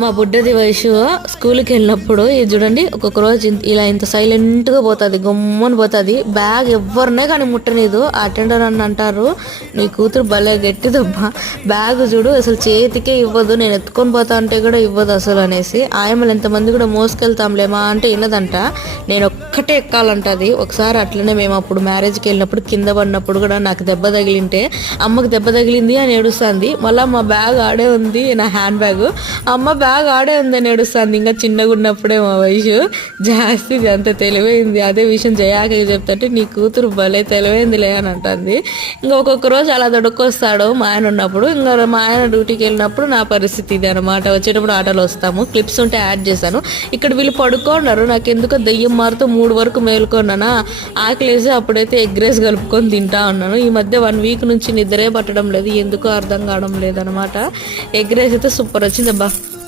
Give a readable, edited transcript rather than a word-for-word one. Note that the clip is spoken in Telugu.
మా బుడ్డది వయసు స్కూల్కి వెళ్ళినప్పుడు ఇది చూడండి, ఒక్కొక్క రోజు ఇలా ఇంత సైలెంట్గా పోతుంది, గమ్మని పోతుంది. బ్యాగ్ ఎవరినే కానీ ముట్టనీదు. అటెండర్ అని అంటారు, నీ కూతురు భలే గట్టిదబ్బా, బ్యాగ్ చూడు అసలు చేతికే ఇవ్వదు, నేను ఎత్తుకొని పోతా అంటే కూడా ఇవ్వదు అసలు అనేసి. ఆయమ్మలు ఎంతమంది కూడా మోసుకెళ్తాంలేమా అంటే వినదంట, నేను ఒక్కటే ఎక్కాలంటది. ఒకసారి అట్లనే మేము అప్పుడు మ్యారేజ్కి వెళ్ళినప్పుడు కింద పడినప్పుడు కూడా నాకు దెబ్బ తగిలింటే అమ్మకి దెబ్బ తగిలింది అని ఏడుస్తుంది. మళ్ళీ మా బ్యాగ్ ఆడే ఉంది, నా హ్యాండ్ బ్యాగ్, అమ్మ బ్యాగ్ ఆడే ఉందని ఏడుస్తుంది. ఇంకా చిన్నగా ఉన్నప్పుడే మా వయసు జాస్తి అంత తెలివైంది. అదే విషయం జయాకి చెప్తుంటే నీ కూతురు భలే తెలివైందిలే అని అంటుంది. ఇంకా ఒక్కొక్క రోజు అలా దొడుకొస్తాడు మా ఆయన ఉన్నప్పుడు. ఇంకా మా ఆయన డ్యూటీకి వెళ్ళినప్పుడు నా పరిస్థితి ఇది అనమాట. వచ్చేటప్పుడు ఆటోలో వస్తాము, క్లిప్స్ ఉంటే యాడ్ చేశాను. ఇక్కడ వీళ్ళు పడుకోన్నారు, నాకు ఎందుకో దయ్యం మారుతూ 3 వరకు మేలుకున్నానా, ఆకలేసి అప్పుడైతే ఎగ్ రైస్ కలుపుకొని తింటా ఉన్నాను. ఈ మధ్య 1 వీక్ నుంచి నిద్రే పట్టడం లేదు, ఎందుకో అర్థం కావడం లేదనమాట. ఎగ్ రైస్ అయితే సూపర్ వచ్చింది అబ్బా.